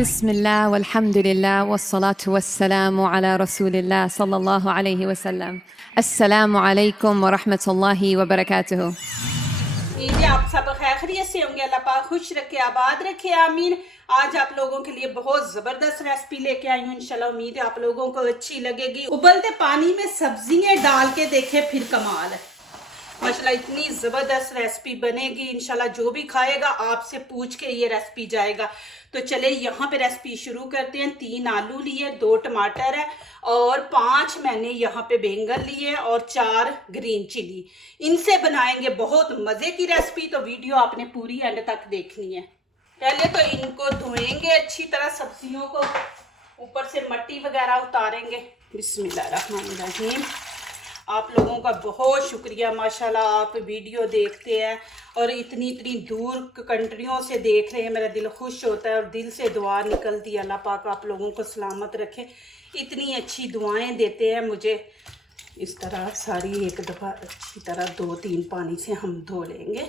बिस्मिल्लाह वल्हम्दुलिल्लाह वस्सलातु वस्सलामु अला रसूलिल्लाह सल्लल्लाहु अलैहि वसल्लम। अस्सलामु अलैकुम व रहमतुल्लाहि व बरकातुहू। जी आप सब खैरियत से होंगे, अल्लाह पाक खुश रखे, आबाद रखे, आमीन। आज आप लोगों के लिए बहुत ज़बरदस्त रेसिपी लेके आई हूँ। इंशाल्लाह उम्मीद है आप लोगों को अच्छी लगेगी। उबलते पानी में सब्जियां डाल के देखें, फिर कमाल है माशाल्लाह। इतनी ज़बरदस्त रेसिपी बनेगी इंशाल्लाह, जो भी खाएगा आपसे पूछ के ये रेसिपी जाएगा। तो चले यहाँ पे रेसिपी शुरू करते हैं। 3 आलू लिए, 2 टमाटर है और 5 मैंने यहाँ पे बैंगन लिए और 4 ग्रीन चिली। इनसे बनाएंगे बहुत मज़े की रेसिपी, तो वीडियो आपने पूरी एंड तक देखनी है। पहले तो इनको धोएंगे अच्छी तरह, सब्जियों को ऊपर से मट्टी वगैरह उतारेंगे। बिस्मिल्लाहिर्रहमानिर्रहीम। आप लोगों का बहुत शुक्रिया माशाल्लाह, आप वीडियो देखते हैं और इतनी इतनी दूर कंट्रियों से देख रहे हैं। मेरा दिल खुश होता है और दिल से दुआ निकलती है। अल्लाह पाक आप लोगों को सलामत रखे। इतनी अच्छी दुआएं देते हैं मुझे। इस तरह सारी एक दफ़ा अच्छी तरह 2-3 पानी से हम धो लेंगे।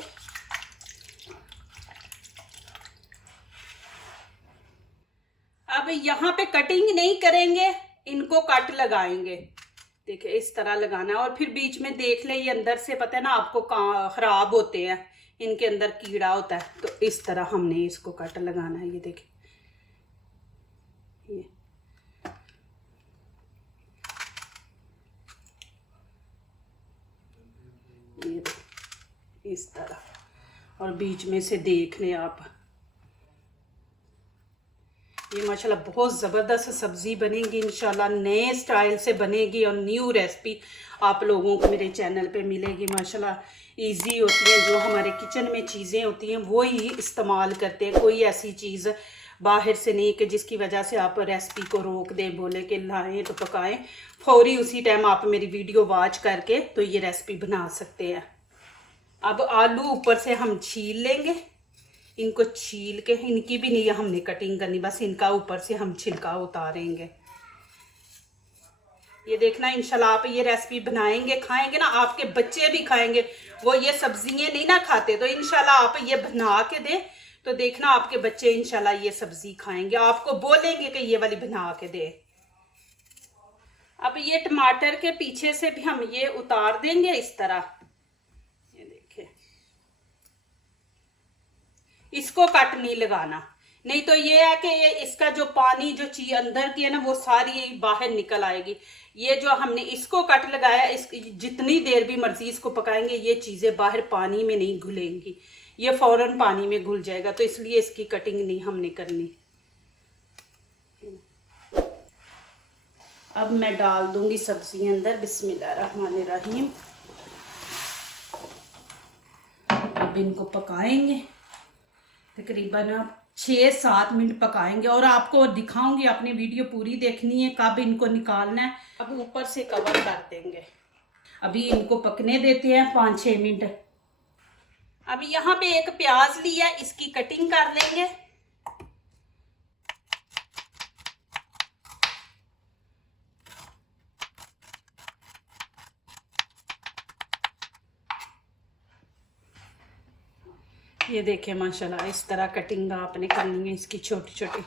अब यहाँ पे कटिंग नहीं करेंगे, इनको कट लगाएंगे। देखिए इस तरह लगाना है और फिर बीच में देख ले, ये अंदर से पता है ना आपको ख़राब होते हैं, इनके अंदर कीड़ा होता है। तो इस तरह हमने इसको कट लगाना है। ये देखिए ये इस तरह, और बीच में से देख लें आप। ये माशाल्लाह बहुत ज़बरदस्त सब्ज़ी बनेगी इंशाल्लाह, नए स्टाइल से बनेगी और न्यू रेसिपी आप लोगों को मेरे चैनल पे मिलेगी। माशाल्लाह इजी होती है, जो हमारे किचन में चीज़ें होती हैं वो ही इस्तेमाल करते हैं। कोई ऐसी चीज़ बाहर से नहीं कि जिसकी वजह से आप रेसिपी को रोक दें, बोले कि लाएँ तो पकाएं। फौरी उसी टाइम आप मेरी वीडियो वॉच करके तो ये रेसिपी बना सकते हैं। अब आलू ऊपर से हम छील लेंगे। इनको छील के, इनकी भी नहीं हमने कटिंग करनी, बस इनका ऊपर से हम छिलका उतारेंगे। ये देखना इंशाल्लाह आप ये रेसिपी बनाएंगे, खाएंगे ना, आपके बच्चे भी खाएंगे। वो ये सब्जियां नहीं ना खाते, तो इंशाल्लाह आप ये बना के दें तो देखना आपके बच्चे इंशाल्लाह ये सब्जी खाएंगे, आपको बोलेंगे कि ये वाली बना के दे। अब ये टमाटर के पीछे से भी हम ये उतार देंगे इस तरह। इसको कट नहीं लगाना, नहीं तो ये है कि ये इसका जो पानी जो चीज अंदर की है ना वो सारी बाहर निकल आएगी। ये जो हमने इसको कट लगाया, इस जितनी देर भी मर्जी इसको पकाएंगे ये चीज़ें बाहर पानी में नहीं घुलेंगी, ये फौरन पानी में घुल जाएगा। तो इसलिए इसकी कटिंग नहीं हमने करनी। अब मैं डाल दूंगी सब्जी अंदर। बिस्मिल्लाहिर्रहमानिर्रहीम। अब इनको पकाएंगे तकरीबन 6-7 मिनट पकाएंगे और आपको दिखाऊंगी। अपनी वीडियो पूरी देखनी है, कब इनको निकालना है। अब ऊपर से कवर कर देंगे। अभी इनको पकने देते हैं 5-6 मिनट। अब यहाँ पे एक प्याज लिया, इसकी कटिंग कर लेंगे। ये देखें माशाल्लाह इस तरह कटिंग आपने करनी है इसकी छोटी छोटी।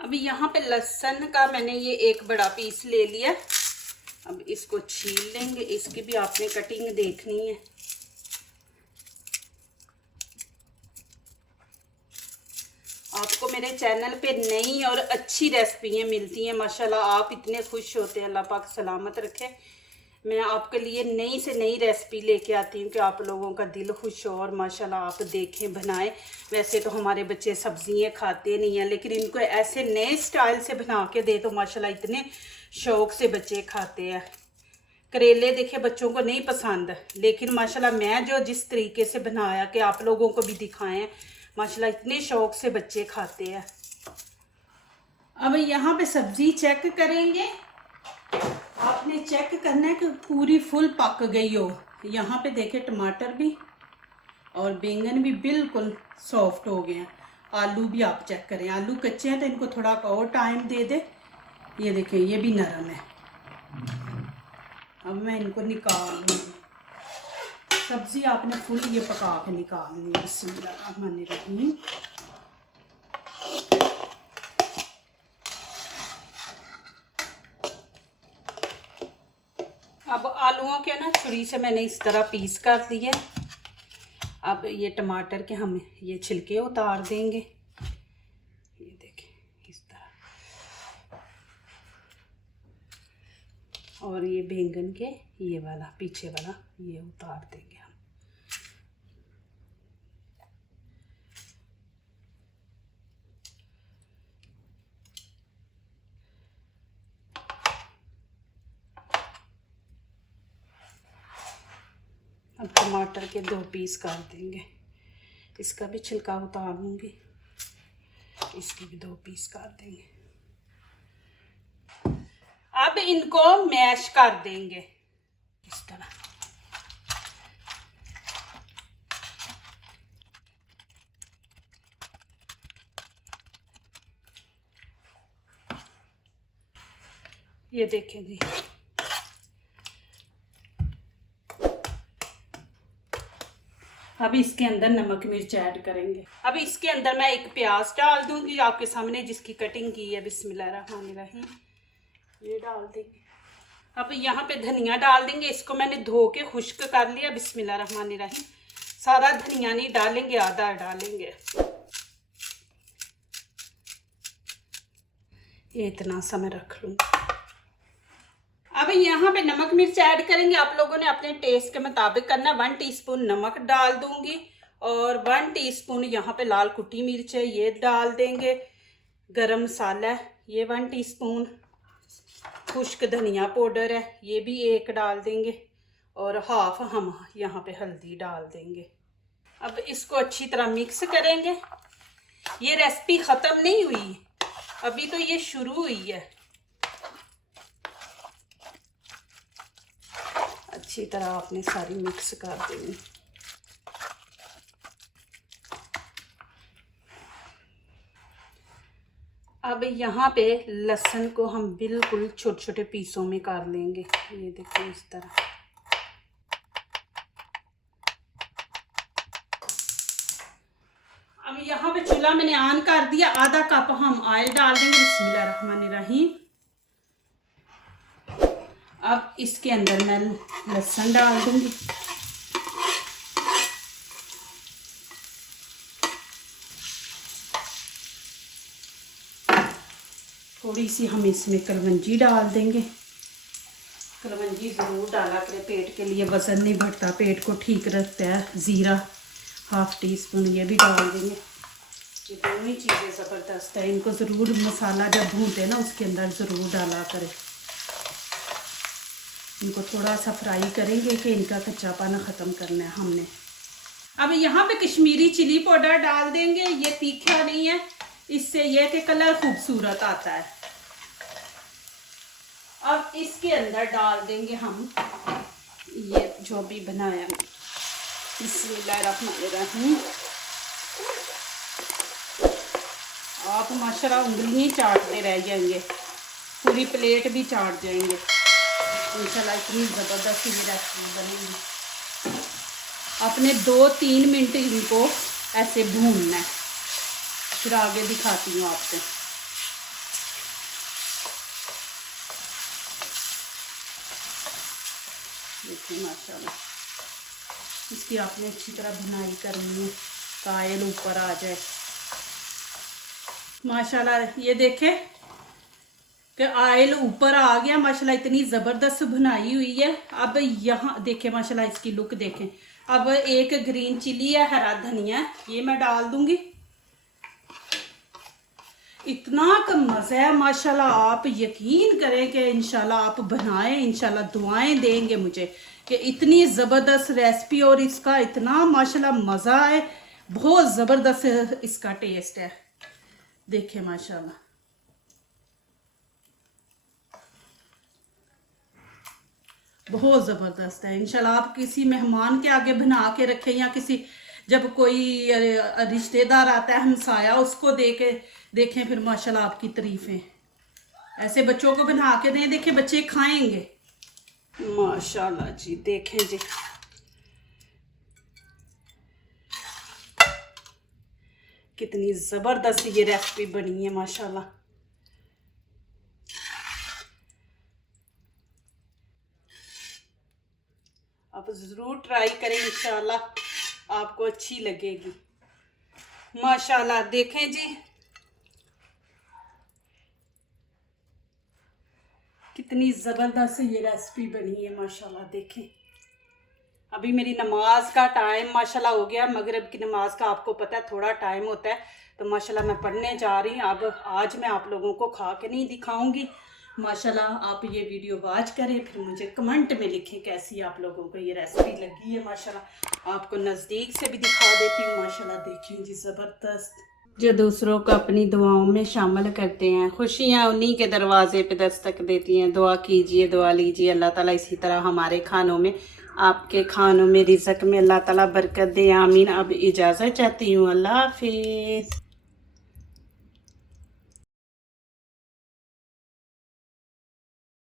अभी यहाँ पे लहसुन का मैंने ये एक बड़ा पीस ले लिया। अब इसको छील लेंगे, इसकी भी आपने कटिंग देखनी है। आपको मेरे चैनल पे नई और अच्छी रेसिपियाँ मिलती हैं माशाल्लाह, आप इतने खुश होते हैं। अल्लाह पाक सलामत रखे। मैं आपके लिए नई से नई रेसिपी लेके आती हूँ कि आप लोगों का दिल खुश हो और माशाल्लाह आप देखें, बनाएं। वैसे तो हमारे बच्चे सब्जियाँ खाते नहीं हैं, लेकिन इनको ऐसे नए स्टाइल से बना के दे तो माशाल्लाह इतने शौक़ से बच्चे खाते हैं। करेले देखे बच्चों को नहीं पसंद, लेकिन माशाल्लाह मैं जो जिस तरीके से बनाया कि आप लोगों को भी दिखाएं, माशाल्लाह इतने शौक़ से बच्चे खाते हैं। अब यहाँ पे सब्ज़ी चेक करेंगे। आपने चेक करना है कि पूरी फुल पक गई हो। यहाँ पे देखें टमाटर भी और बैंगन भी बिल्कुल सॉफ्ट हो गए हैं। आलू भी आप चेक करें, आलू कच्चे हैं तो इनको थोड़ा और टाइम दे दे। ये देखें ये भी नरम है। अब मैं इनको निकाल लूँगी। सब्ज़ी आपने फुल ये पका के निकालनी है। बिस्मिल्लाहिर्रहमानिर्रहीम। आलूओं के ना छुरी से मैंने इस तरह पीस कर दिए। अब ये टमाटर के हम ये छिलके उतार देंगे, ये देखें इस तरह। और ये बैंगन के ये वाला पीछे वाला ये उतार देंगे हम। अब टमाटर के 2 पीस कर देंगे, इसका भी छिलका उतार लूँगी, इसके भी 2 पीस कर देंगे। अब इनको मैश कर देंगे इस तरह। ये देखें जी, अब इसके अंदर नमक मिर्च ऐड करेंगे। अब इसके अंदर मैं एक प्याज डाल दूंगी आपके सामने, जिसकी कटिंग की है। बिस्मिल्लाहिर्रहमानिर्रहीम, ये डाल देंगे। अब यहाँ पे धनिया डाल देंगे, इसको मैंने धो के खुश्क कर लिया। बिस्मिल्लाहिर्रहमानिर्रहीम, सारा धनिया नहीं डालेंगे, आधा डालेंगे। ये इतना सा मैं रख लूँगी। अब यहाँ पे नमक मिर्च ऐड करेंगे, आप लोगों ने अपने टेस्ट के मुताबिक करना। 1 टीस्पून नमक डाल दूंगी और 1 टीस्पून यहाँ पे लाल कुटी मिर्च है, ये डाल देंगे। गरम मसाला है ये 1 टीस्पून, खुश्क धनिया पाउडर है ये भी 1 डाल देंगे, और हाफ हम यहाँ पे हल्दी डाल देंगे। अब इसको अच्छी तरह मिक्स करेंगे। ये रेसिपी ख़त्म नहीं हुई, अभी तो ये शुरू हुई है। अच्छी तरह आपने सारी मिक्स कर देनी। अब यहाँ पे लहसुन को हम बिल्कुल छोटे छोटे पीसों में कर लेंगे, ये देखो इस तरह। अब यहाँ पे चूल्हा मैंने ऑन कर दिया, आधा कप हम ऑयल डाल देंगे। बिस्मिल्लाहिर्रहमानिर्रहीम। अब इसके अंदर मैं लहसुन डाल दूंगी। थोड़ी सी हम इसमें कलवंजी डाल देंगे। कलवंजी ज़रूर डाला करें, पेट के लिए वज़न नहीं बढ़ता, पेट को ठीक रखता है। ज़ीरा 1/2 टीस्पून ये भी डाल देंगे। ये दोनों ही चीज़ें ज़बरदस्त है, इनको ज़रूर मसाला जब भूनते हैं ना उसके अंदर ज़रूर डाला करें। इनको थोड़ा सा फ्राई करेंगे कि इनका कच्चापन ख़त्म करना है हमने। अब यहाँ पे कश्मीरी चिली पाउडर डाल देंगे, ये तीखा नहीं है, इससे यह कि कलर खूबसूरत आता है। अब इसके अंदर डाल देंगे हम ये जो भी बनाया। बिस्मिल्लाहिर्रहमानिर्रहीम। आप माशाल्लाह उंगलियां चाटते रह जाएंगे, पूरी प्लेट भी चाट जाएंगे इंशाल्लाह। इतनी ज़बरदस्त ये रेसिपी बनेगी। आपने 2-3 मिनट इनको ऐसे भूनना है, फिर आगे दिखाती हूँ आपको। देखिए माशाल्लाह, इसकी आपने अच्छी तरह भुनाई करनी है, कायल ऊपर आ जाए। माशाल्लाह ये देखें कि ऑयल ऊपर आ गया माशाल्लाह, इतनी ज़बरदस्त भुनाई हुई है। अब यहाँ देखें माशाल्लाह इसकी लुक देखें। अब 1 ग्रीन चिली है, हरा धनिया है, ये मैं डाल दूंगी। इतना का मज़ा है माशाल्लाह, आप यकीन करें कि इंशाल्लाह आप बनाएं, इंशाल्लाह दुआएं देंगे मुझे कि इतनी ज़बरदस्त रेसिपी और इसका इतना माशाल्लाह मज़ा है, बहुत ज़बरदस्त इसका टेस्ट है। देखें माशाल्लाह, बहुत ज़बरदस्त है। इंशाल्लाह आप किसी मेहमान के आगे बना के रखें, या किसी जब कोई रिश्तेदार आता है, हमसाया, उसको देखें फिर माशाल्लाह आपकी तारीफ़ें। ऐसे बच्चों को बना के दें, देखें बच्चे खाएंगे माशाल्लाह जी। देखें जी, कितनी ज़बरदस्त ये रेसिपी बनी है माशाल्लाह। ज़रूर ट्राई करें, इंशाल्लाह आपको अच्छी लगेगी। माशाल्लाह देखें जी कितनी ज़बरदस्त ये रेसिपी बनी है। माशाल्लाह देखें, अभी मेरी नमाज का टाइम माशाल्लाह हो गया। मगरिब की नमाज का आपको पता है थोड़ा टाइम होता है, तो माशाल्लाह मैं पढ़ने जा रही हूँ। अब आज मैं आप लोगों को खा के नहीं दिखाऊंगी। माशाल्लाह आप ये वीडियो वॉच करें, फिर मुझे कमेंट में लिखें कैसी आप लोगों को ये रेसिपी लगी है। माशाल्लाह आपको नज़दीक से भी दिखा देती हूँ। माशाल्लाह देखिए जी ज़बरदस्त। जो दूसरों को अपनी दुआओं में शामिल करते हैं, खुशियाँ उन्हीं के दरवाजे पे दस्तक देती हैं। दुआ कीजिए, दुआ लीजिए, अल्लाह ताला इसी तरह हमारे खानों में, आपके खानों में, रिज़्क़ में अल्लाह ताला बरकत दे, आमीन। अब इजाज़त चाहती हूँ, अल्लाह हाफिज़।